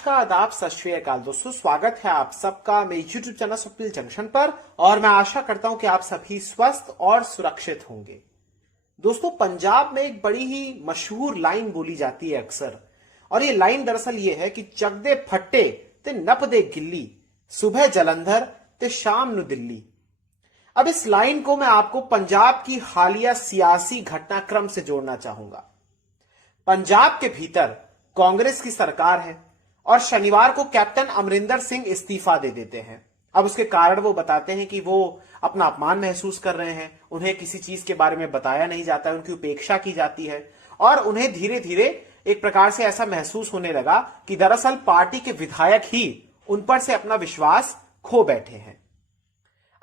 नमस्कार आदाब सत श्री अकाल दोस्तों, स्वागत है आप सबका मेरे YouTube चैनल स्वप्निल जंक्शन पर। और मैं आशा करता हूं कि आप सभी स्वस्थ और सुरक्षित होंगे। दोस्तों, पंजाब में एक बड़ी ही मशहूर लाइन बोली जाती है अक्सर, और ये लाइन दरअसल ये है कि चकदे फट्टे ते नपदे गिल्ली, सुबह जलंधर ते शाम नु दिल्ली। अब इस लाइन को मैं आपको पंजाब की हालिया सियासी घटनाक्रम से जोड़ना चाहूंगा। पंजाब के भीतर कांग्रेस की सरकार है और शनिवार को कैप्टन अमरिंदर सिंह इस्तीफा दे देते हैं। अब उसके कारण वो बताते हैं कि वो अपना अपमान महसूस कर रहे हैं, उन्हें किसी चीज के बारे में बताया नहीं जाता है, उनकी उपेक्षा की जाती है और उन्हें धीरे धीरे एक प्रकार से ऐसा महसूस होने लगा कि दरअसल पार्टी के विधायक ही उन पर से अपना विश्वास खो बैठे हैं।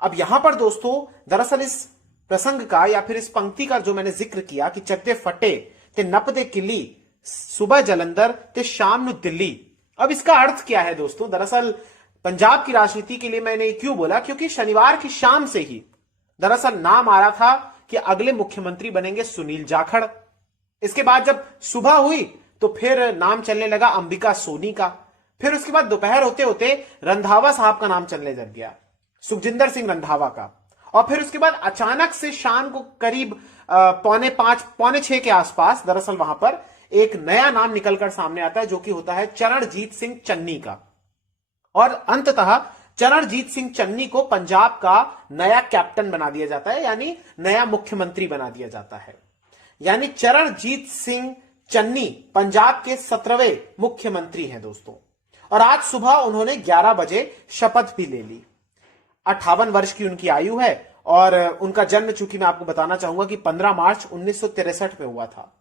अब यहां पर दोस्तों, दरअसल इस प्रसंग का या फिर इस पंक्ति का जो मैंने जिक्र किया कि चकदे फटे ते नपदे किली, सुबह जलंधर ते शाम नु दिल्ली, अब इसका अर्थ क्या है दोस्तों? दरअसल पंजाब की राजनीति के लिए मैंने क्यों बोला, क्योंकि शनिवार की शाम से ही दरअसल नाम आ रहा था कि अगले मुख्यमंत्री बनेंगे सुनील जाखड़। इसके बाद जब सुबह हुई तो फिर नाम चलने लगा अंबिका सोनी का। फिर उसके बाद दोपहर होते होते रंधावा साहब का नाम चलने लग गया, सुखजिंदर सिंह रंधावा का। और फिर उसके बाद अचानक से शाम को करीब पौने 6 के आसपास दरअसल वहां पर एक नया नाम निकलकर सामने आता है, जो कि होता है चरणजीत सिंह चन्नी का। और अंततः चरणजीत सिंह चन्नी को पंजाब का नया कैप्टन बना दिया जाता है, यानी नया मुख्यमंत्री बना दिया जाता है। यानी चरणजीत सिंह चन्नी पंजाब के 17वें मुख्यमंत्री हैं दोस्तों। और आज सुबह उन्होंने 11 बजे शपथ भी ले ली। 58 वर्ष की उनकी आयु है और उनका जन्म, चूंकि मैं आपको बताना चाहूंगा कि 15 मार्च 1963 में हुआ था।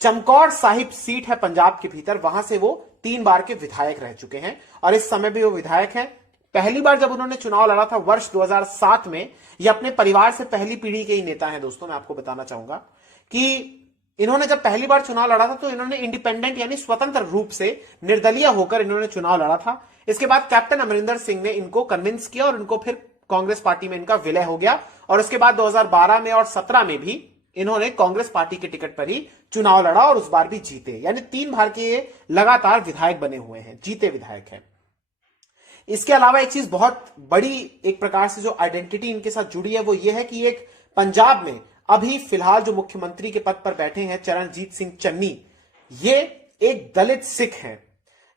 चमकौर साहिब सीट है पंजाब के भीतर, वहां से वो 3 बार के विधायक रह चुके हैं और इस समय भी वो विधायक हैं। पहली बार जब उन्होंने चुनाव लड़ा था वर्ष 2007 में, ये अपने परिवार से पहली पीढ़ी के ही नेता हैं दोस्तों। मैं आपको बताना चाहूंगा कि इन्होंने जब पहली बार चुनाव लड़ा था तो इन्होंने इंडिपेंडेंट यानी स्वतंत्र रूप से निर्दलीय होकर इन्होंने चुनाव लड़ा था। इसके बाद कैप्टन अमरिंदर सिंह ने इनको कन्विंस किया और इनको फिर कांग्रेस पार्टी में इनका विलय हो गया। और उसके बाद 2012 में और 17 में भी इन्होंने कांग्रेस पार्टी के टिकट पर ही चुनाव लड़ा और उस बार भी जीते। यानी 3 बार के ये लगातार विधायक बने हुए हैं, जीते विधायक हैं। इसके अलावा एक चीज बहुत बड़ी एक प्रकार से जो आइडेंटिटी इनके साथ जुड़ी है वो ये है कि एक पंजाब में अभी फिलहाल जो मुख्यमंत्री के पद पर बैठे हैं चरणजीत सिंह चन्नी, ये एक दलित सिख हैं,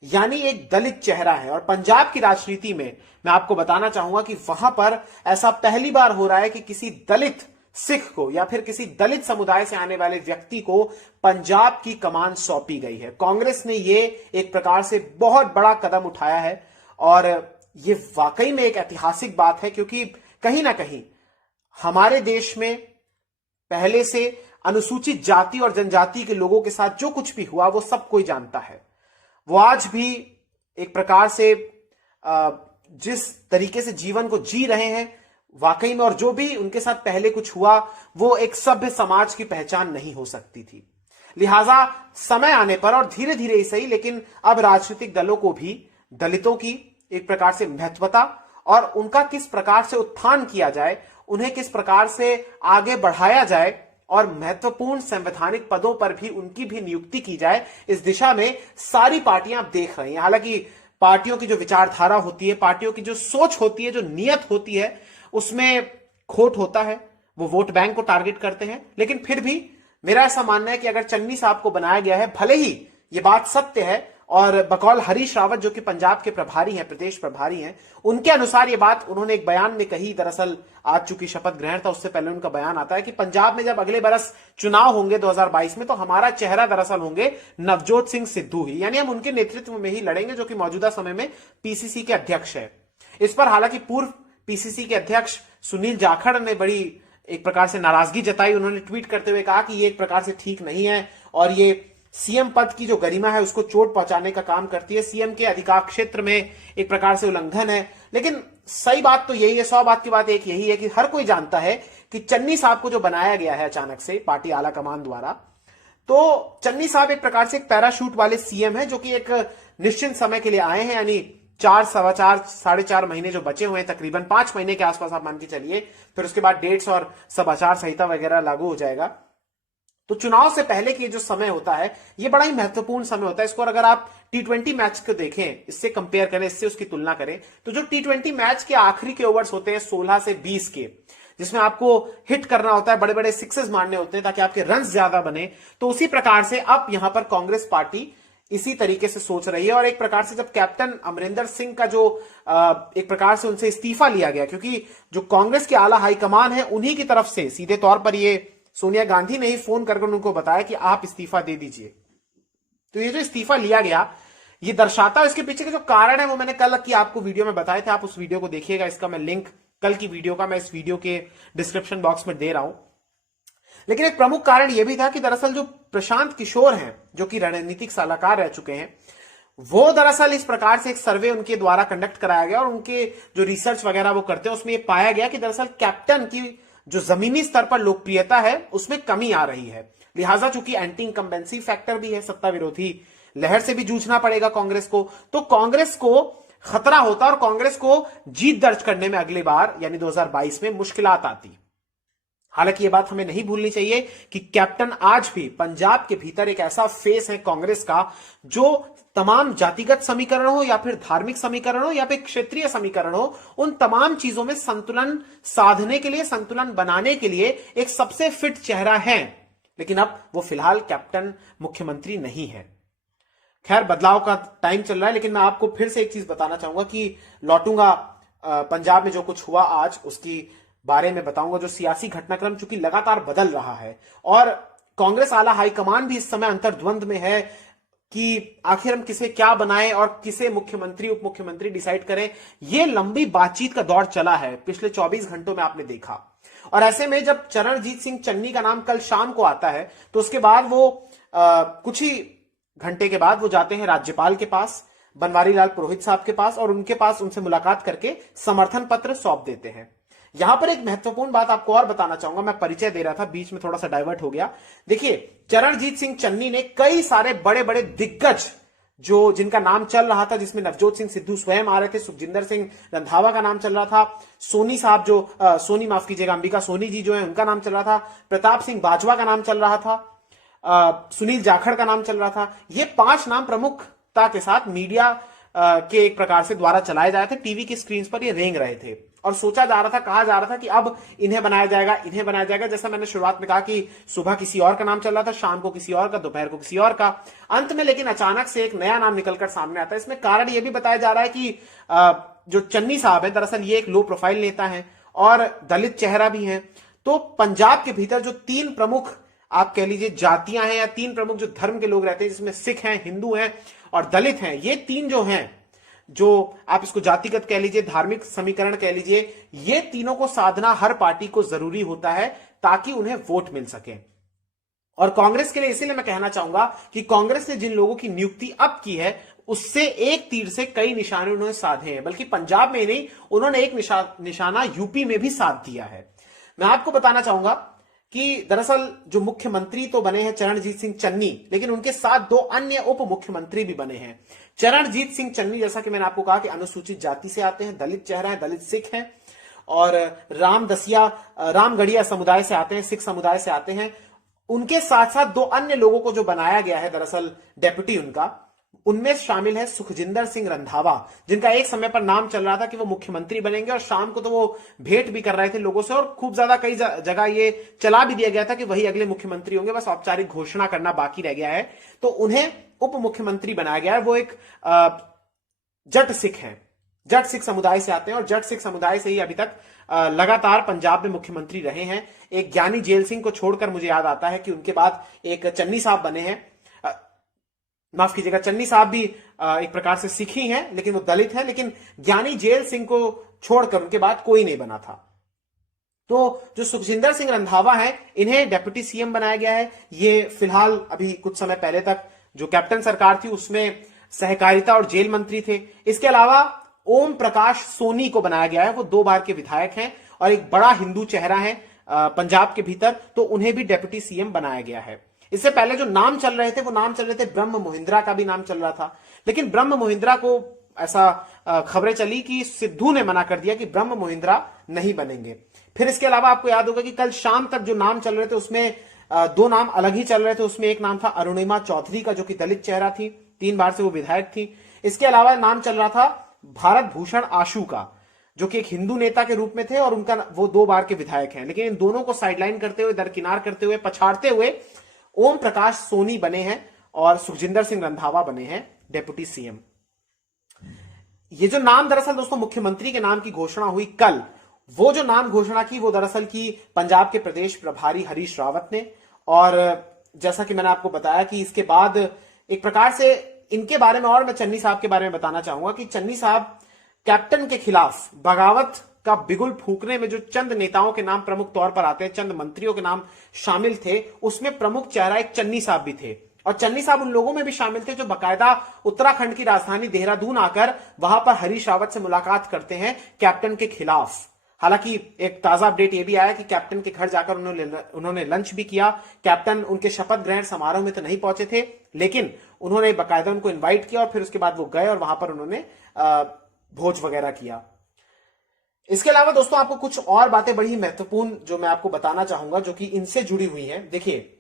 यानी एक दलित चेहरा है। और पंजाब की राजनीति में मैं आपको बताना चाहूंगा कि वहां पर ऐसा पहली बार हो रहा है कि किसी दलित सिख को या फिर किसी दलित समुदाय से आने वाले व्यक्ति को पंजाब की कमान सौंपी गई है। कांग्रेस ने ये एक प्रकार से बहुत बड़ा कदम उठाया है और ये वाकई में एक ऐतिहासिक बात है, क्योंकि कहीं ना कहीं हमारे देश में पहले से अनुसूचित जाति और जनजाति के लोगों के साथ जो कुछ भी हुआ वो सब कोई जानता है। वो आज भी एक प्रकार से जिस तरीके से जीवन को जी रहे हैं वाकई में, और जो भी उनके साथ पहले कुछ हुआ वो एक सभ्य समाज की पहचान नहीं हो सकती थी। लिहाजा समय आने पर, और धीरे धीरे ही सही, लेकिन अब राजनीतिक दलों को भी दलितों की एक प्रकार से महत्वता और उनका किस प्रकार से उत्थान किया जाए, उन्हें किस प्रकार से आगे बढ़ाया जाए और महत्वपूर्ण संवैधानिक पदों पर भी उनकी भी नियुक्ति की जाए, इस दिशा में सारी पार्टियां अब देख रही हैं। हालांकि पार्टियों की जो विचारधारा होती है, पार्टियों की जो सोच होती है, जो नियत होती है, उसमें खोट होता है। वो वोट बैंक को टारगेट करते हैं। लेकिन फिर भी मेरा ऐसा मानना है कि अगर चन्नी साहब को बनाया गया है, भले ही ये बात सत्य है, और बकौल हरीश रावत जो कि पंजाब के प्रभारी हैं, प्रदेश प्रभारी हैं, उनके अनुसार ये बात उन्होंने एक बयान में कही। दरअसल आज चूंकि शपथ ग्रहण था उससे पहले उनका बयान आता है कि पंजाब में जब अगले बरस चुनाव होंगे 2022 में, तो हमारा चेहरा दरअसल होंगे नवजोत सिंह सिद्धू ही, यानी हम उनके नेतृत्व में ही लड़ेंगे, जो कि मौजूदा समय में पीसीसी के अध्यक्ष है। इस पर हालांकि पूर्व पीसीसी के अध्यक्ष सुनील जाखड़ ने बड़ी एक प्रकार से नाराजगी जताई। उन्होंने ट्वीट करते हुए कहा कि ये एक प्रकार से ठीक नहीं है और ये सीएम पद की जो गरिमा है उसको चोट पहुंचाने का काम करती है, सीएम के अधिकार क्षेत्र में एक प्रकार से उल्लंघन है। लेकिन सही बात तो यही है, 100 बात की बात एक यही है कि हर कोई जानता है कि चन्नी साहब को जो बनाया गया है अचानक से पार्टी आला कमान द्वारा, तो चन्नी साहब एक प्रकार से एक पैराशूट वाले सीएम है, जो कि एक निश्चित समय के लिए आए हैं। यानी 4 महीने जो बचे हुए हैं, तकरीबन 5 महीने के आसपास आप मान के चलिए, फिर उसके बाद डेट्स और सब आचार संहिता वगैरह लागू हो जाएगा। तो चुनाव से पहले की जो समय होता है ये बड़ा ही महत्वपूर्ण समय होता है। इसको अगर आप T20 मैच को देखें, इससे कंपेयर करें, इससे उसकी तुलना करें, तो जो T20 मैच के आखिरी के ओवर्स होते हैं 16 से 20 के, जिसमें आपको हिट करना होता है, बड़े बड़े सिक्सेस मारने होते हैं ताकि आपके रन्स ज्यादा बने, तो उसी प्रकार से अब यहां पर कांग्रेस पार्टी इसी तरीके से सोच रही है। और एक प्रकार से जब कैप्टन अमरिंदर सिंह का जो एक प्रकार से उनसे इस्तीफा लिया गया, क्योंकि जो कांग्रेस की आला हाईकमान है उन्हीं की तरफ से सीधे तौर पर ये सोनिया गांधी ने ही फोन करके उनको बताया कि आप इस्तीफा दे दीजिए, तो ये जो इस्तीफा लिया गया ये दर्शाता है। इसके पीछे के जो कारण है वो मैंने कल की आपको वीडियो में बताए थे, आप उस वीडियो को देखिएगा। इसका मैं लिंक कल की वीडियो का मैं इस वीडियो के डिस्क्रिप्शन बॉक्स में दे रहा हूं। लेकिन एक प्रमुख कारण यह भी था कि दरअसल जो प्रशांत किशोर हैं, जो कि रणनीतिक सलाहकार रह चुके हैं, वो दरअसल इस प्रकार से एक सर्वे उनके द्वारा कंडक्ट कराया गया और उनके जो रिसर्च वगैरह वो करते हैं उसमें ये पाया गया कि दरअसल कैप्टन की जो जमीनी स्तर पर लोकप्रियता है उसमें कमी आ रही है। लिहाजा चूंकि एंटी इंकम्बेंसी फैक्टर भी है, सत्ता विरोधी लहर से भी जूझना पड़ेगा कांग्रेस को, तो कांग्रेस को खतरा होता और कांग्रेस को जीत दर्ज करने में अगली बार यानी 2022 में मुश्किलात आती। हालांकि यह बात हमें नहीं भूलनी चाहिए कि कैप्टन आज भी पंजाब के भीतर एक ऐसा फेस है कांग्रेस का जो तमाम जातिगत समीकरण हो या फिर धार्मिक समीकरण हो या फिर क्षेत्रीय समीकरण हो, उन तमाम चीजों में संतुलन साधने के लिए, संतुलन बनाने के लिए एक सबसे फिट चेहरा है। लेकिन अब वो फिलहाल कैप्टन मुख्यमंत्री नहीं है। खैर, बदलाव का टाइम चल रहा है, लेकिन मैं आपको फिर से एक चीज बताना चाहूंगा कि लौटूंगा पंजाब में जो कुछ हुआ आज उसकी बारे में बताऊंगा। जो सियासी घटनाक्रम चूंकि लगातार बदल रहा है और कांग्रेस आला हाईकमान भी इस समय अंतर्द्वंद में है कि आखिर हम किसे क्या बनाएं और किसे मुख्यमंत्री उप मुख्यमंत्री डिसाइड करें। यह लंबी बातचीत का दौर चला है पिछले 24 घंटों में, आपने देखा। और ऐसे में जब चरणजीत सिंह चन्नी का नाम कल शाम को आता है तो उसके बाद वो कुछ ही घंटे के बाद वो जाते हैं राज्यपाल के पास, बनवारी लाल पुरोहित साहब के पास, और उनके पास उनसे मुलाकात करके समर्थन पत्र सौंप देते हैं। यहां पर एक महत्वपूर्ण बात आपको और बताना चाहूंगा, मैं परिचय दे रहा था, बीच में थोड़ा सा डाइवर्ट हो गया। देखिए, चरणजीत सिंह चन्नी ने कई सारे बड़े बड़े दिग्गज जो जिनका नाम चल रहा था, जिसमें नवजोत सिंह सिद्धू स्वयं आ रहे थे, सुखजिंदर सिंह रंधावा का नाम चल रहा था, सोनी साहब जो सोनी माफ कीजिएगा अंबिका सोनी जी जो है उनका नाम चल रहा था, प्रताप सिंह बाजवा का नाम चल रहा था, सुनील जाखड़ का नाम चल रहा था। ये 5 नाम प्रमुखता के साथ मीडिया के एक प्रकार से द्वारा चलाए जा रहे थे, टीवी की स्क्रीन पर ये रेंग रहे थे और सोचा जा रहा था, कहा जा रहा था कि अब इन्हें बनाया जाएगा, इन्हें बनाया जाएगा। जैसा मैंने शुरुआत में कहा कि सुबह किसी और का नाम चल रहा था, शाम को किसी और का, दोपहर को किसी और का, अंत में लेकिन अचानक से एक नया नाम निकलकर सामने आता है। इसमें कारण यह भी बताया जा रहा है कि जो चन्नी साहब है दरअसल ये एक लो प्रोफाइल नेता है और दलित चेहरा भी है। तो पंजाब के भीतर जो 3 प्रमुख आप कह लीजिए जातियां हैं या 3 प्रमुख जो धर्म के लोग रहते हैं, जिसमें सिख हैं, हिंदू हैं और दलित हैं, ये 3 जो हैं, जो आप इसको जातिगत कह लीजिए, धार्मिक समीकरण कह लीजिए, ये तीनों को साधना हर पार्टी को जरूरी होता है ताकि उन्हें वोट मिल सके। और कांग्रेस के लिए इसीलिए मैं कहना चाहूंगा कि कांग्रेस ने जिन लोगों की नियुक्ति अब की है उससे एक तीर से कई निशाने उन्होंने साधे हैं, बल्कि पंजाब में नहीं, उन्होंने एक निशाना यूपी में भी साध दिया है। मैं आपको बताना चाहूंगा कि दरअसल जो मुख्यमंत्री तो बने हैं चरणजीत सिंह चन्नी, लेकिन उनके साथ 2 अन्य उप मुख्यमंत्री भी बने हैं। चरणजीत सिंह चन्नी, जैसा कि मैंने आपको कहा कि अनुसूचित जाति से आते हैं, दलित चेहरा है, दलित सिख हैं, और रामगढ़िया समुदाय से आते हैं, सिख समुदाय से आते हैं। उनके साथ साथ 2 अन्य लोगों को जो बनाया गया है दरअसल डेप्यूटी उनका, उनमें शामिल है सुखजिंदर सिंह रंधावा, जिनका एक समय पर नाम चल रहा था कि वो मुख्यमंत्री बनेंगे और शाम को तो वो भेंट भी कर रहे थे लोगों से और खूब ज्यादा कई जगह ये चला भी दिया गया था कि वही अगले मुख्यमंत्री होंगे, बस औपचारिक घोषणा करना बाकी रह गया है। तो उन्हें उप मुख्यमंत्री बनाया गया है। वो एक जट सिख हैं, जट सिख समुदाय से आते हैं और जट सिख समुदाय से ही अभी तक लगातार पंजाब में मुख्यमंत्री रहे हैं। एक ज्ञानी जेल सिंह को छोड़कर मुझे याद आता है कि उनके बाद एक चन्नी साहब बने हैं, माफ कीजिएगा, चन्नी साहब भी एक प्रकार से सिख ही हैं लेकिन वो दलित हैं, लेकिन ज्ञानी जेल सिंह को छोड़कर उनके बाद कोई नहीं बना था। तो जो सुखजिंदर सिंह रंधावा है, इन्हें डेप्यूटी सीएम बनाया गया है। ये फिलहाल अभी कुछ समय पहले तक जो कैप्टन सरकार थी उसमें सहकारिता और जेल मंत्री थे। इसके अलावा ओम प्रकाश सोनी को बनाया गया है, वो 2 बार के विधायक हैं और एक बड़ा हिंदू चेहरा है पंजाब के भीतर, तो उन्हें भी डेप्यूटी सीएम बनाया गया है। इससे पहले जो नाम चल रहे थे वो नाम चल रहे थे, ब्रह्म मोहिंद्रा का भी नाम चल रहा था, लेकिन ब्रह्म मोहिंद्रा को ऐसा खबरें चली कि सिद्धू ने मना कर दिया कि ब्रह्म मोहिंद्रा नहीं बनेंगे। फिर इसके अलावा आपको याद होगा कि कल शाम तक जो नाम चल रहे थे उसमें दो नाम अलग ही चल रहे थे। उसमें एक नाम था अरुणिमा चौधरी का, जो कि दलित चेहरा थी, 3 बार से वो विधायक थी। इसके अलावा नाम चल रहा था भारत भूषण आशु का, जो कि एक हिंदू नेता के रूप में थे और उनका वो 2 बार के विधायक हैं। लेकिन इन दोनों को साइडलाइन करते हुए, दरकिनार करते हुए, पछाड़ते हुए ओम प्रकाश सोनी बने हैं और सुखजिंदर सिंह रंधावा बने हैं डेप्यूटी सीएम। ये जो नाम दरअसल दोस्तों मुख्यमंत्री के नाम की घोषणा हुई कल, वो जो नाम घोषणा की वो दरअसल की पंजाब के प्रदेश प्रभारी हरीश रावत ने। और जैसा कि मैंने आपको बताया कि इसके बाद एक प्रकार से इनके बारे में, और मैं चन्नी साहब के बारे में बताना चाहूंगा कि चन्नी साहब कैप्टन के खिलाफ बगावत का बिगुल फूंकने में जो चंद नेताओं के नाम प्रमुख तौर पर आते हैं, चंद मंत्रियों के नाम शामिल थे, उसमें प्रमुख चेहरा एक चन्नी साहब भी थे। और चन्नी साहब उन लोगों में भी शामिल थे जो बकायदा उत्तराखंड की राजधानी देहरादून आकर वहां पर हरीश रावत से मुलाकात करते हैं कैप्टन के खिलाफ। हालांकि एक ताजा अपडेट यह भी आया कि कैप्टन के घर जाकर उन्होंने लंच भी किया। कैप्टन उनके शपथ ग्रहण समारोह में तो नहीं पहुंचे थे, लेकिन उन्होंने बकायदा उनको इन्वाइट किया और फिर उसके बाद वो गए और वहां पर उन्होंने भोज वगैरह किया। इसके अलावा दोस्तों आपको कुछ और बातें बड़ी महत्वपूर्ण जो मैं आपको बताना चाहूंगा, जो कि इनसे जुड़ी हुई हैं। देखिए,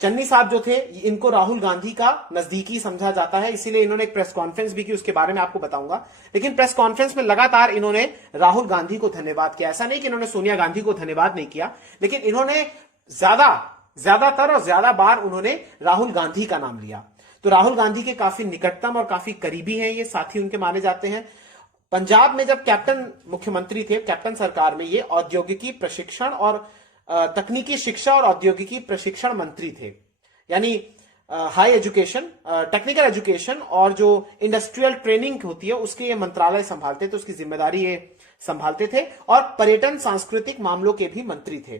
चन्नी साहब जो थे, इनको राहुल गांधी का नजदीकी समझा जाता है, इसीलिए इन्होंने एक प्रेस कॉन्फ्रेंस भी की, उसके बारे में आपको बताऊंगा। लेकिन प्रेस कॉन्फ्रेंस में लगातार इन्होंने राहुल गांधी को धन्यवाद किया। ऐसा नहीं कि इन्होंने सोनिया गांधी को धन्यवाद नहीं किया, लेकिन इन्होंने ज्यादातर और ज्यादा बार उन्होंने राहुल गांधी का नाम लिया। तो राहुल गांधी के काफी निकटतम और काफी करीबी हैं ये, साथी उनके माने जाते हैं। पंजाब में जब कैप्टन मुख्यमंत्री थे, कैप्टन सरकार में, ये औद्योगिकी प्रशिक्षण और तकनीकी शिक्षा और औद्योगिकी प्रशिक्षण मंत्री थे। यानी हाई एजुकेशन, टेक्निकल एजुकेशन और जो इंडस्ट्रियल ट्रेनिंग होती है उसके ये मंत्रालय संभालते थे, उसकी जिम्मेदारी ये संभालते थे। और पर्यटन सांस्कृतिक मामलों के भी मंत्री थे।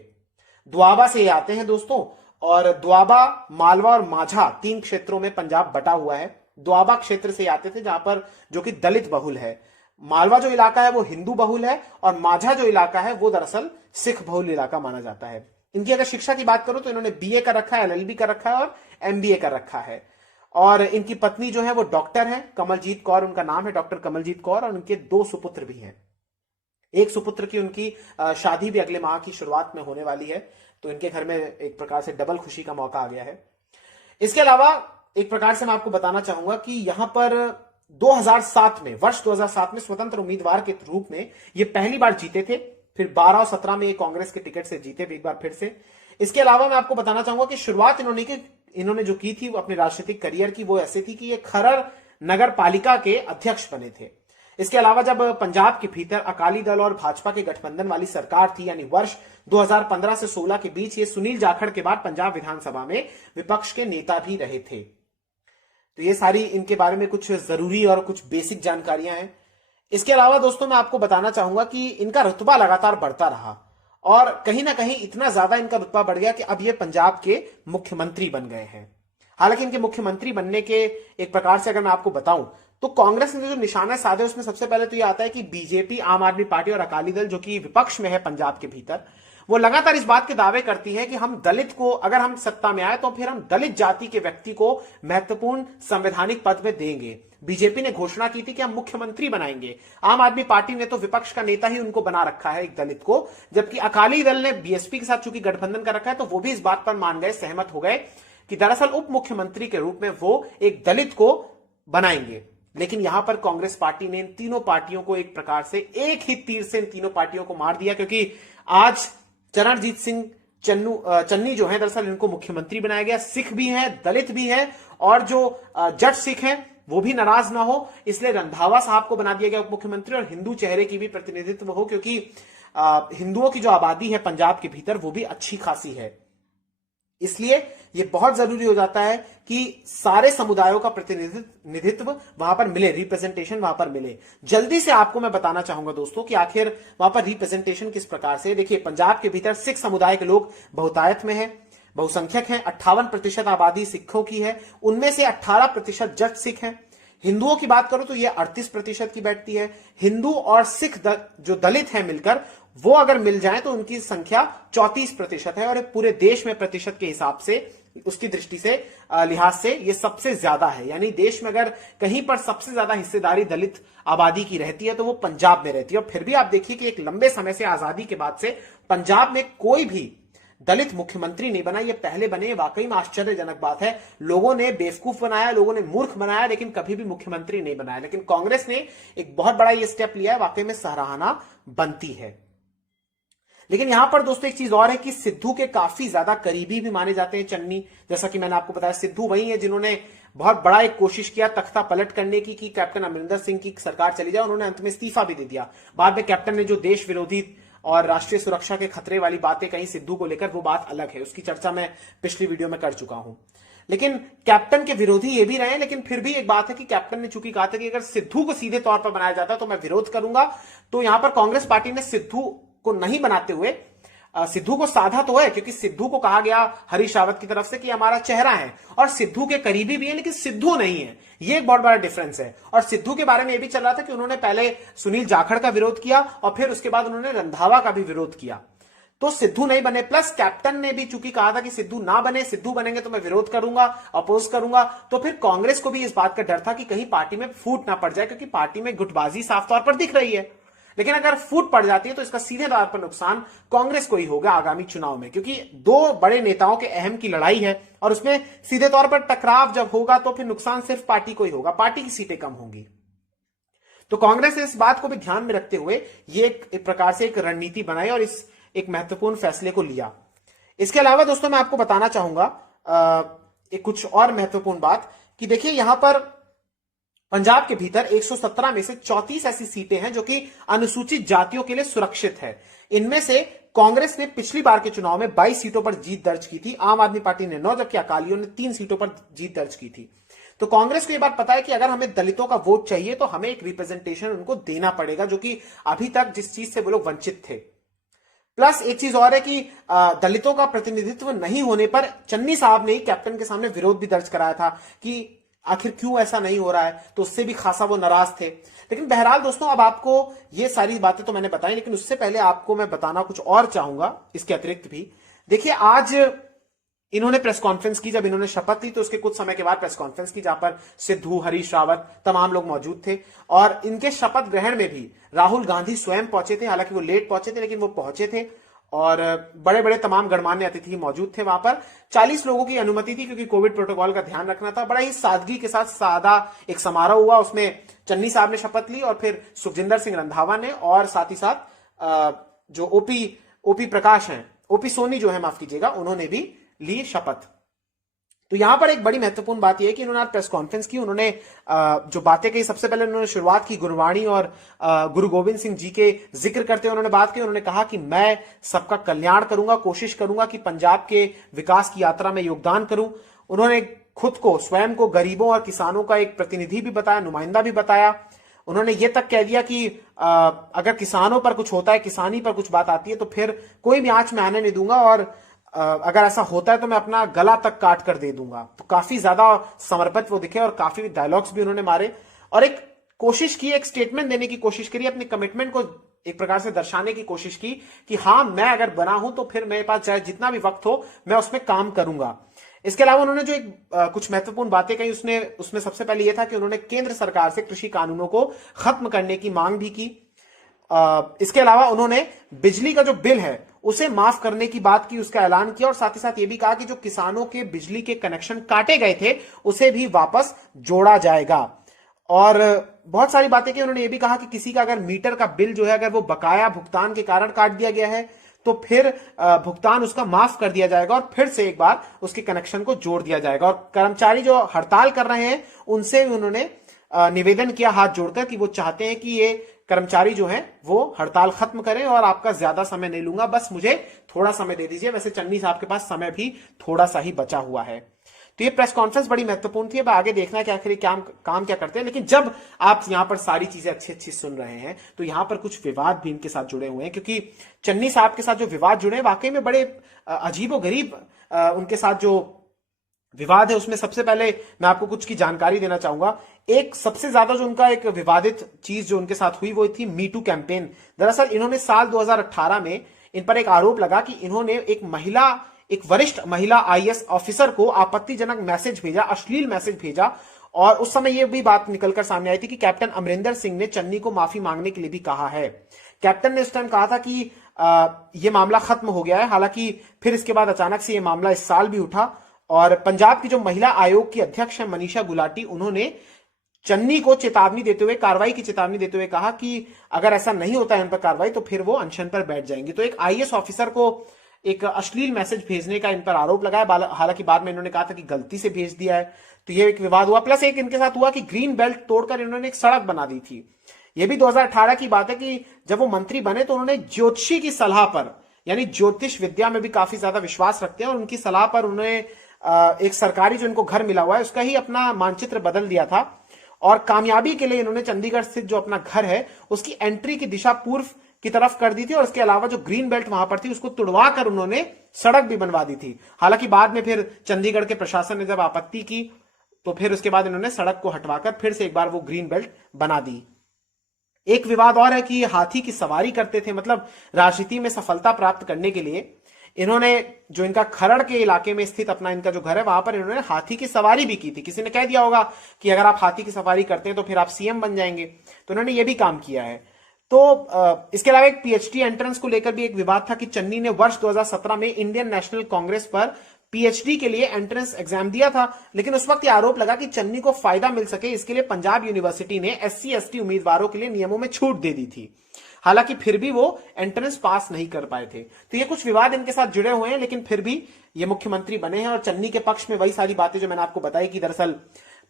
द्वाबा से ये आते हैं दोस्तों, और द्वाबा, मालवा और माझा 3 क्षेत्रों में पंजाब बटा हुआ है। द्वाबा क्षेत्र से आते थे, जहां पर जो कि दलित बहुल है। मालवा जो इलाका है वो हिंदू बहुल है, और माझा जो इलाका है वो दरअसल सिख बहुल इलाका माना जाता है। इनकी अगर शिक्षा की बात करूं तो इन्होंने बीए कर रखा है, एलएलबी कर रखा है और एमबीए कर रखा है। और इनकी पत्नी जो है वो डॉक्टर है, कमलजीत कौर उनका नाम है, डॉक्टर कमलजीत कौर। और उनके 2 सुपुत्र भी हैं। एक सुपुत्र की उनकी शादी भी अगले माह की शुरुआत में होने वाली है। तो इनके घर में एक प्रकार से डबल खुशी का मौका आ गया है। इसके अलावा एक प्रकार से मैं आपको बताना चाहूंगा कि यहां पर 2007 में, वर्ष 2007 में स्वतंत्र उम्मीदवार के रूप में ये पहली बार जीते थे। फिर 12 और 17 में ये कांग्रेस के टिकट से जीते एक बार फिर से। इसके अलावा मैं आपको बताना चाहूंगा कि शुरुआत इन्होंने जो की थी वो अपने राजनीतिक करियर की, वो ऐसे थी कि ये खरर नगर पालिका के अध्यक्ष बने थे। इसके अलावा जब पंजाब के भीतर अकाली दल और भाजपा के गठबंधन वाली सरकार थी, यानी वर्ष 2015 से 16 के बीच, ये सुनील जाखड़ के बाद पंजाब विधानसभा में विपक्ष के नेता भी रहे थे। तो ये सारी इनके बारे में कुछ जरूरी और कुछ बेसिक जानकारियां हैं। इसके अलावा दोस्तों मैं आपको बताना चाहूंगा कि इनका रुतबा लगातार बढ़ता रहा, और कहीं ना कहीं इतना ज्यादा इनका रुतबा बढ़ गया कि अब ये पंजाब के मुख्यमंत्री बन गए हैं। हालांकि इनके मुख्यमंत्री बनने के एक प्रकार से अगर मैं आपको बताऊं तो कांग्रेस ने जो निशाना साधे उसमें सबसे पहले तो ये आता है कि बीजेपी, आम आदमी पार्टी और अकाली दल, जो कि विपक्ष में है पंजाब के भीतर, वो लगातार इस बात के दावे करती है कि हम दलित को, अगर हम सत्ता में आए तो फिर हम दलित जाति के व्यक्ति को महत्वपूर्ण संवैधानिक पद में देंगे। बीजेपी ने घोषणा की थी कि हम मुख्यमंत्री बनाएंगे। आम आदमी पार्टी ने तो विपक्ष का नेता ही उनको बना रखा है, एक दलित को। जबकि अकाली दल ने बीएसपी के साथ चूंकि गठबंधन कर रखा है, तो वो भी इस बात पर मान गए, सहमत हो गए कि दरअसल उप मुख्यमंत्री के रूप में वो एक दलित को बनाएंगे। लेकिन यहां पर कांग्रेस पार्टी ने इन तीनों पार्टियों को एक प्रकार से, एक ही तीर से इन तीनों पार्टियों को मार दिया, क्योंकि आज चरणजीत सिंह चन्नी जो है, दरअसल इनको मुख्यमंत्री बनाया गया। सिख भी हैं, दलित भी हैं, और जो जट सिख हैं वो भी नाराज ना हो, इसलिए रंधावा साहब को बना दिया गया उप मुख्यमंत्री, और हिंदू चेहरे की भी प्रतिनिधित्व हो, क्योंकि हिंदुओं की जो आबादी है पंजाब के भीतर वो भी अच्छी खासी है। इसलिए यह बहुत जरूरी हो जाता है कि सारे समुदायों का प्रतिनिधित्व वहां पर मिले, रिप्रेजेंटेशन वहां पर मिले। जल्दी से आपको मैं बताना चाहूंगा दोस्तों कि आखिर वहां पर रिप्रेजेंटेशन किस प्रकार से। देखिए, पंजाब के भीतर सिख समुदाय के लोग बहुतायत में हैं, बहुसंख्यक हैं। 58% आबादी सिखों की है, उनमें से 18% जट सिख हैं। हिंदुओं की बात करो तो यह 38% की बैठती है। हिंदू और सिख जो दलित हैं मिलकर, वो अगर मिल जाए तो उनकी संख्या 34% है, और पूरे देश में प्रतिशत के हिसाब से, उसकी दृष्टि से, लिहाज से ये सबसे ज्यादा है। यानी देश में अगर कहीं पर सबसे ज्यादा हिस्सेदारी दलित आबादी की रहती है तो वो पंजाब में रहती है। और फिर भी आप देखिए कि एक लंबे समय से, आजादी के बाद से, पंजाब में कोई भी दलित मुख्यमंत्री नहीं बना, ये पहले बने। वाकई में आश्चर्यजनक बात है। लोगों ने बेवकूफ बनाया, लोगों ने मूर्ख बनाया, लेकिन कभी भी मुख्यमंत्री नहीं बनाया। लेकिन कांग्रेस ने एक बहुत बड़ा ये स्टेप लिया है, वाकई में सराहना बनती है। लेकिन यहां पर दोस्तों एक चीज और है कि सिद्धू के काफी ज्यादा करीबी भी माने जाते हैं चन्नी। जैसा कि मैंने आपको बताया, सिद्धू वही है जिन्होंने बहुत बड़ा एक कोशिश किया तख्ता पलट करने की कि कैप्टन अमरिंदर सिंह की सरकार चली जाए। उन्होंने अंत में इस्तीफा भी दे दिया। बाद में कैप्टन ने जो देश विरोधी और राष्ट्रीय सुरक्षा के खतरे वाली बातें कही सिद्धू को लेकर, वो बात अलग है, उसकी चर्चा मैं पिछली वीडियो में कर चुका हूं। लेकिन कैप्टन के विरोधी ये भी रहे। लेकिन फिर भी एक बात है कि कैप्टन ने चूंकि कहा था कि अगर सिद्धू को सीधे तौर पर बनाया जाता तो मैं विरोध करूंगा, तो यहां पर कांग्रेस पार्टी ने सिद्धू को नहीं बनाते हुए सिद्धू को साधा तो है, क्योंकि सिद्धू को कहा गया हरीश रावत की तरफ से कि हमारा चेहरा है, और सिद्धू के करीबी भी है, लेकिन सिद्धू नहीं है। ये एक बहुत बड़ा डिफरेंस है। और सिद्धू के बारे में यह भी चल रहा था कि उन्होंने पहले सुनील जाखड़ का विरोध किया और फिर उसके बाद उन्होंने रंधावा का भी विरोध किया, तो सिद्धू नहीं बने। प्लस कैप्टन ने भी चूंकि कहा था कि सिद्धू ना बने, सिद्धू बनेंगे तो मैं विरोध करूंगा, अपोज करूंगा, तो फिर कांग्रेस को भी इस बात का डर था कि कहीं पार्टी में फूट ना पड़ जाए, क्योंकि पार्टी में गुटबाजी साफ तौर पर दिख रही है। लेकिन अगर फूट पड़ जाती है तो इसका सीधे तौर पर नुकसान कांग्रेस को ही होगा आगामी चुनाव में, क्योंकि दो बड़े नेताओं के अहम की लड़ाई है और उसमें सीधे तौर पर टकराव जब होगा तो फिर नुकसान सिर्फ पार्टी को ही होगा, पार्टी की सीटें कम होंगी। तो कांग्रेस ने इस बात को भी ध्यान में रखते हुए ये एक प्रकार से एक रणनीति बनाई और इस एक महत्वपूर्ण फैसले को लिया। इसके अलावा दोस्तों मैं आपको बताना चाहूंगा एक कुछ और महत्वपूर्ण बात कि देखिए यहां पर पंजाब के भीतर 117 में से 34 ऐसी सीटें हैं जो कि अनुसूचित जातियों के लिए सुरक्षित है। इनमें से कांग्रेस ने पिछली बार के चुनाव में 22 सीटों पर जीत दर्ज की थी, आम आदमी पार्टी ने 9, जबकि अकालियों ने 3 सीटों पर जीत दर्ज की थी। तो कांग्रेस को यह बात पता है कि अगर हमें दलितों का वोट चाहिए तो हमें एक रिप्रेजेंटेशन उनको देना पड़ेगा, जो कि अभी तक जिस चीज से वो लोग वंचित थे। प्लस एक चीज और है कि दलितों का प्रतिनिधित्व नहीं होने पर चन्नी साहब ने कैप्टन के सामने विरोध भी दर्ज कराया था कि आखिर क्यों ऐसा नहीं हो रहा है, तो उससे भी खासा वो नाराज थे। लेकिन बहरहाल दोस्तों अब आपको ये सारी बातें तो मैंने बताई, लेकिन उससे पहले आपको मैं बताना कुछ और चाहूंगा इसके अतिरिक्त भी। देखिए आज इन्होंने प्रेस कॉन्फ्रेंस की, जब इन्होंने शपथ ली तो उसके कुछ समय के बाद प्रेस कॉन्फ्रेंस की, जहां पर सिद्धू, हरीश रावत, तमाम लोग मौजूद थे। और इनके शपथ ग्रहण में भी राहुल गांधी स्वयं पहुंचे थे। हालांकि वो लेट पहुंचे थे लेकिन वो पहुंचे थे और बड़े बड़े तमाम गणमान्य अतिथि मौजूद थे। वहां पर 40 लोगों की अनुमति थी क्योंकि कोविड प्रोटोकॉल का ध्यान रखना था। बड़ा ही सादगी के साथ सादा एक समारोह हुआ। उसमें चन्नी साहब ने शपथ ली और फिर सुखजिंदर सिंह रंधावा ने, और साथ ही साथ जो ओपी प्रकाश हैं, ओपी सोनी जो है, माफ कीजिएगा, उन्होंने भी ली शपथ। तो यहां पर एक बड़ी महत्वपूर्ण बात यह है कि उन्होंने आज प्रेस कॉन्फ्रेंस की। उन्होंने जो बातें कही, सबसे पहले उन्होंने शुरुआत की गुरबाणी और गुरु गोविंद सिंह जी के जिक्र करते हुए उन्होंने बात की। उन्होंने कहा कि मैं सबका कल्याण करूंगा, कोशिश करूंगा कि पंजाब के विकास की यात्रा में योगदान करूं। उन्होंने खुद को, स्वयं को गरीबों और किसानों का एक प्रतिनिधि भी बताया, नुमाइंदा भी बताया। उन्होंने ये तक कह दिया कि अगर किसानों पर कुछ होता है, किसानी पर कुछ बात आती है तो फिर कोई भी आंच में आने नहीं दूंगा, और अगर ऐसा होता है तो मैं अपना गला तक काट कर दे दूंगा। तो काफी ज्यादा समर्पित वो दिखे और काफी डायलॉग्स भी उन्होंने मारे और एक कोशिश की, एक स्टेटमेंट देने की कोशिश करी, अपने कमिटमेंट को एक प्रकार से दर्शाने की कोशिश की कि हाँ, मैं अगर बना हूं तो फिर मेरे पास चाहे जितना भी वक्त हो मैं उसमें काम करूंगा। इसके अलावा उन्होंने जो कुछ महत्वपूर्ण बातें कही उसमें सबसे पहले यह था कि उन्होंने केंद्र सरकार से कृषि कानूनों को खत्म करने की मांग भी की। इसके अलावा उन्होंने बिजली का जो बिल है उसे माफ करने की बात की, उसका ऐलान किया, और साथ ही साथ ये भी कहा कि जो किसानों के बिजली के कनेक्शन काटे गए थे उसे भी वापस जोड़ा जाएगा। और बहुत सारी बातें की। उन्होंने ये भी कहा कि किसी का अगर मीटर का बिल जो है अगर वो बकाया भुगतान के कारण काट दिया गया है तो फिर भुगतान उसका माफ कर दिया जाएगा और फिर से एक बार उसके कनेक्शन को जोड़ दिया जाएगा। और कर्मचारी जो हड़ताल कर रहे हैं उनसे भी उन्होंने निवेदन किया हाथ जोड़कर कि वो चाहते हैं कि ये कर्मचारी जो हैं वो हड़ताल खत्म करें और आपका ज्यादा समय नहीं लूंगा, बस मुझे थोड़ा समय दे दीजिए। वैसे चन्नी साहब के पास समय भी थोड़ा सा ही बचा हुआ है। तो ये प्रेस कॉन्फ्रेंस बड़ी महत्वपूर्ण थी। अब आगे देखना है कि आखिर काम क्या करते हैं। लेकिन जब आप यहां पर सारी चीजें अच्छी अच्छी सुन रहे हैं तो यहां पर कुछ विवाद भी इनके साथ जुड़े हुए हैं, क्योंकि चन्नी साहब के साथ जो विवाद जुड़े हैं वाकई में बड़े अजीबोगरीब उनके साथ जो विवाद है। उसमें सबसे पहले मैं आपको कुछ की जानकारी देना चाहूंगा। एक सबसे ज्यादा जो उनका एक विवादित चीज जो उनके साथ हुई वो थी मी टू कैंपेन। दरअसल इन्होंने साल 2018 में इन पर एक आरोप लगा कि इन्होंने एक वरिष्ठ महिला आईएएस ऑफिसर को आपत्तिजनक मैसेज भेजा, अश्लील मैसेज भेजा, और उस समय यह भी बात निकलकर सामने आई थी कि कैप्टन अमरिंदर सिंह ने चन्नी को माफी मांगने के लिए भी कहा है। कैप्टन ने उस टाइम कहा था कि ये मामला खत्म हो गया है। हालांकि फिर इसके बाद अचानक से ये मामला इस साल भी उठा और पंजाब की जो महिला आयोग की अध्यक्ष है मनीषा गुलाटी, उन्होंने चन्नी को चेतावनी देते हुए, कार्रवाई की चेतावनी देते हुए कहा कि अगर ऐसा नहीं होता है इन पर कार्रवाई तो फिर वो अनशन पर बैठ जाएंगे। तो एक आईएएस ऑफिसर को एक अश्लील मैसेज भेजने का इन पर आरोप लगाया। हालांकि बाद में इन्होंने कहा था कि गलती से भेज दिया है, तो ये एक विवाद हुआ। प्लस एक इनके साथ हुआ कि ग्रीन बेल्ट तोड़कर इन्होंने एक सड़क बना दी थी। यह भी 2018 की बात है कि जब वो मंत्री बने तो उन्होंने ज्योतिषी की सलाह पर, यानी ज्योतिष विद्या में भी काफी ज्यादा विश्वास रखते हैं, और उनकी सलाह पर उन्होंने एक सरकारी जो इनको घर मिला हुआ है उसका ही अपना मानचित्र बदल दिया था। और कामयाबी के लिए इन्होंने चंडीगढ़ स्थित जो अपना घर है उसकी एंट्री की दिशा पूर्व की तरफ कर दी थी, और इसके अलावा जो ग्रीन बेल्ट वहां पर थी उसको तुड़वा कर उन्होंने सड़क भी बनवा दी थी। हालांकि बाद में फिर चंडीगढ़ के प्रशासन ने जब आपत्ति की तो फिर उसके बाद इन्होंने सड़क को हटवाकर फिर से एक बार वो ग्रीन बेल्ट बना दी। एक विवाद और है कि हाथी की सवारी करते थे, मतलब राजनीति में सफलता प्राप्त करने के लिए इन्होंने जो इनका खरड़ के इलाके में स्थित अपना इनका जो घर है वहां पर इन्होंने हाथी की सवारी भी की थी। किसी ने कह दिया होगा कि अगर आप हाथी की सवारी करते हैं तो फिर आप सीएम बन जाएंगे, तो इन्होंने ये भी काम किया है। तो इसके अलावा एक पीएचडी एंट्रेंस को लेकर भी एक विवाद था कि चन्नी ने वर्ष 2017 में इंडियन नेशनल कांग्रेस पर पीएचडी के लिए एंट्रेंस एग्जाम दिया था, लेकिन उस वक्त यह आरोप लगा कि चन्नी को फायदा मिल सके इसके लिए पंजाब यूनिवर्सिटी ने SC/ST उम्मीदवारों के लिए नियमों में छूट दे दी थी। हालांकि फिर भी वो एंट्रेंस पास नहीं कर पाए थे। तो ये कुछ विवाद इनके साथ जुड़े हुए हैं, लेकिन फिर भी ये मुख्यमंत्री बने हैं। और चन्नी के पक्ष में वही सारी बातें जो मैंने आपको बताई कि दरअसल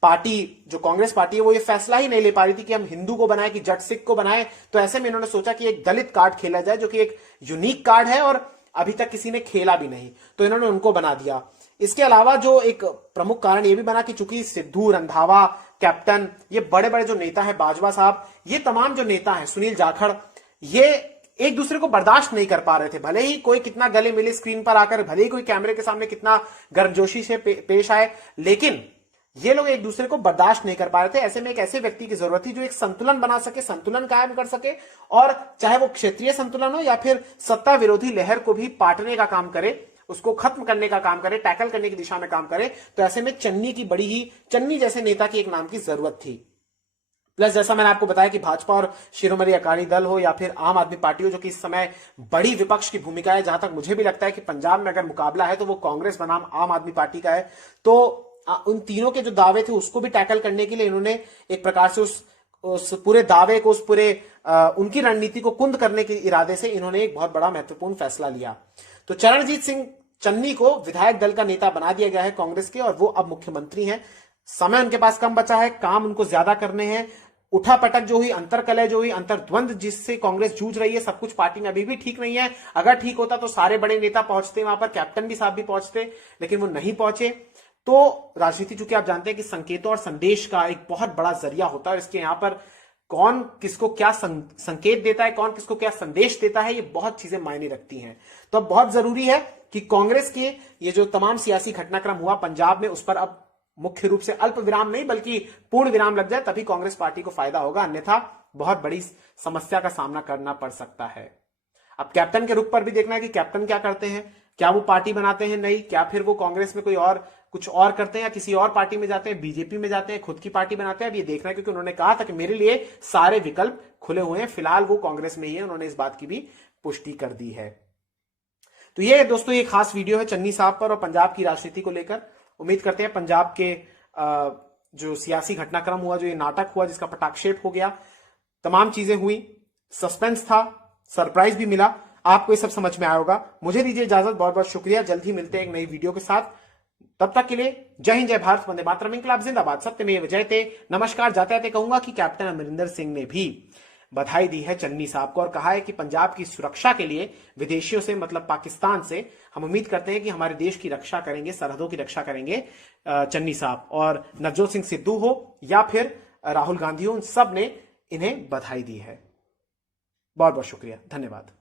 पार्टी जो कांग्रेस पार्टी है वो ये फैसला ही नहीं ले पा रही थी कि हम हिंदू को बनाए कि जट सिख को बनाए। तो ऐसे में इन्होंने सोचा कि एक दलित कार्ड खेला जाए जो कि एक यूनिक कार्ड है और अभी तक किसी ने खेला भी नहीं, तो इन्होंने उनको बना दिया। इसके अलावा जो एक प्रमुख कारण यह भी बना कि चूंकि सिद्धू, रंधावा, कैप्टन, ये बड़े बड़े जो नेता है, बाजवा साहब, ये तमाम जो नेता हैं, सुनील जाखड़, ये एक दूसरे को बर्दाश्त नहीं कर पा रहे थे। भले ही कोई कितना गले मिले स्क्रीन पर आकर, भले ही कोई कैमरे के सामने कितना गर्मजोशी से पेश आए, लेकिन ये लोग एक दूसरे को बर्दाश्त नहीं कर पा रहे थे। ऐसे में एक ऐसे व्यक्ति की जरूरत थी जो एक संतुलन बना सके, संतुलन कायम कर सके, और चाहे वो क्षेत्रीय संतुलन हो या फिर सत्ता विरोधी लहर को भी पाटने का काम करे, उसको खत्म करने का काम करे, टैकल करने की दिशा में काम करे। तो ऐसे में चन्नी जैसे नेता की एक नाम की जरूरत थी। प्लस जैसा मैंने आपको बताया कि भाजपा और शिरोमणि अकाली दल हो या फिर आम आदमी पार्टी हो, जो कि इस समय बड़ी विपक्ष की भूमिका है, जहां तक मुझे भी लगता है कि पंजाब में अगर मुकाबला है तो वो कांग्रेस बनाम आम आदमी पार्टी का है। तो उन तीनों के जो दावे थे उसको भी टैकल करने के लिए इन्होंने एक प्रकार से उस पूरे दावे को, उस पूरे उनकी रणनीति को कुंद करने के इरादे से इन्होंने एक बहुत बड़ा महत्वपूर्ण फैसला लिया। तो चरणजीत सिंह चन्नी को विधायक दल का नेता बना दिया गया है कांग्रेस के, और वो अब मुख्यमंत्री हैं। समय उनके पास कम बचा है, काम उनको ज्यादा करने हैं। उठापटक जो हुई, अंतरकलह जो हुई, अंतर्द्वंद जिससे कांग्रेस जूझ रही है, सब कुछ पार्टी में अभी भी ठीक नहीं है। अगर ठीक होता तो सारे बड़े नेता पहुंचते वहां पर, कैप्टन भी साहब भी पहुंचते, लेकिन वो नहीं पहुंचे। तो राजनीति, चूंकि आप जानते हैं कि संकेतों और संदेश का एक बहुत बड़ा जरिया होता है, और इसके यहां पर कौन किसको क्या संकेत देता है, कौन किसको क्या संदेश देता है, ये बहुत चीजें मायने रखती हैं। तो अब बहुत जरूरी है कि कांग्रेस के ये जो तमाम सियासी घटनाक्रम हुआ पंजाब में, उस पर अब मुख्य रूप से अल्प विराम नहीं बल्कि पूर्ण विराम लग जाए, तभी कांग्रेस पार्टी को फायदा होगा, अन्यथा बहुत बड़ी समस्या का सामना करना पड़ सकता है। अब कैप्टन के रुख पर भी देखना है कि कैप्टन क्या करते हैं, क्या वो पार्टी बनाते हैं, नहीं, क्या फिर वो कांग्रेस में कोई और कुछ और करते हैं या किसी और पार्टी में जाते हैं, बीजेपी में जाते हैं, खुद की पार्टी बनाते हैं। अब ये देखना है, क्योंकि उन्होंने कहा था कि मेरे लिए सारे विकल्प खुले हुए हैं। फिलहाल वो कांग्रेस में ही है, उन्होंने इस बात की भी पुष्टि कर दी है। तो ये दोस्तों ये खास वीडियो है चन्नी साहब पर और पंजाब की राजनीति को लेकर। उम्मीद करते हैं पंजाब के जो सियासी घटनाक्रम हुआ, जो ये नाटक हुआ जिसका पटाक्षेप हो गया, तमाम चीजें हुई, सस्पेंस था, सरप्राइज भी मिला, आपको ये सब समझ में आया होगा। मुझे दीजिए इजाजत, बहुत बहुत शुक्रिया। जल्द ही मिलते हैं एक नई वीडियो के साथ। तब तक के लिए जय हिंद, जय भारत, वंदे मातरम, इंकलाब जिंदाबाद, सत्यमेव जयते। नमस्कार। जाते जाते कहूंगा कि कैप्टन अमरिंदर सिंह ने भी बधाई दी है चन्नी साहब को और कहा है कि पंजाब की सुरक्षा के लिए विदेशियों से, मतलब पाकिस्तान से, हम उम्मीद करते हैं कि हमारे देश की रक्षा करेंगे, सरहदों की रक्षा करेंगे चन्नी साहब। और नवजोत सिंह सिद्धू हो या फिर राहुल गांधी हो, उन सब ने इन्हें बधाई दी है। बहुत बहुत शुक्रिया, धन्यवाद।